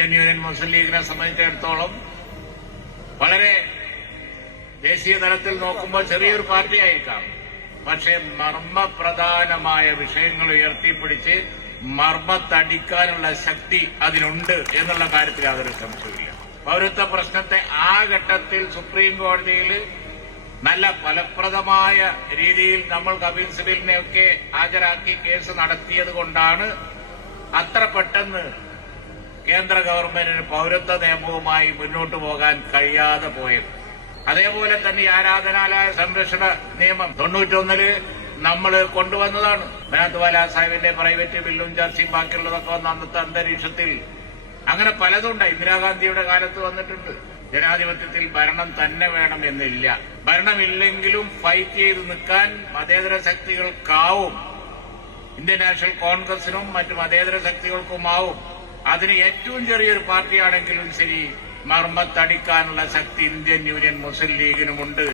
Indian union മുസ്ലിം ലീഗിനെ സംബന്ധിച്ചിടത്തോളം വളരെ ദേശീയ തലത്തിൽ നോക്കുമ്പോൾ ചെറിയൊരു പാർട്ടിയായിരിക്കാം. പക്ഷേ മർമ്മപ്രധാനമായ വിഷയങ്ങൾ ഉയർത്തിപ്പിടിച്ച് മർമ്മത്തടിക്കാനുള്ള ശക്തി അതിനുണ്ട് എന്നുള്ള കാര്യത്തിൽ യാതൊരു സംശയമില്ല. പൌരത്വ പ്രശ്നത്തെ ആ ഘട്ടത്തിൽ സുപ്രീം കോടതിയിൽ നല്ല ഫലപ്രദമായ രീതിയിൽ നമ്മൾ കപിൽ സിബലിനെയൊക്കെ ഹാജരാക്കി കേസ് നടത്തിയത് കൊണ്ടാണ് അത്ര പെട്ടെന്ന് കേന്ദ്ര ഗവൺമെന്റിന് പൌരത്വ നിയമവുമായി മുന്നോട്ടു പോകാൻ കഴിയാതെ പോയത്. അതേപോലെ തന്നെ ആരാധനാലയ സംരക്ഷണ നിയമം 91 നമ്മൾ കൊണ്ടുവന്നതാണ്. ബനാത്ത് വാല സാഹിബിന്റെ പ്രൈവറ്റ് ബില്ലും ചർച്ചയും ബാക്കിയുള്ളതൊക്കെ വന്ന അന്നത്തെ അന്തരീക്ഷത്തിൽ അങ്ങനെ പലതുണ്ടായി. ഇന്ദിരാഗാന്ധിയുടെ കാലത്ത് വന്നിട്ടുണ്ട്. ജനാധിപത്യത്തിൽ ഭരണം തന്നെ വേണം എന്നില്ല. ഭരണമില്ലെങ്കിലും ഫൈറ്റ് ചെയ്ത് നിൽക്കാൻ മതേതര ശക്തികൾക്കാവും, ഇന്ത്യൻ നാഷണൽ കോൺഗ്രസിനും മറ്റു മതേതര ശക്തികൾക്കുമാവും. അതിന് ഏറ്റവും ചെറിയൊരു പാർട്ടിയാണെങ്കിലും ശരി മർമ്മത്തടിക്കാനുള്ള ശക്തി ഇന്ത്യൻ യൂണിയൻ മുസ്ലിം ലീഗിനുമുണ്ട്.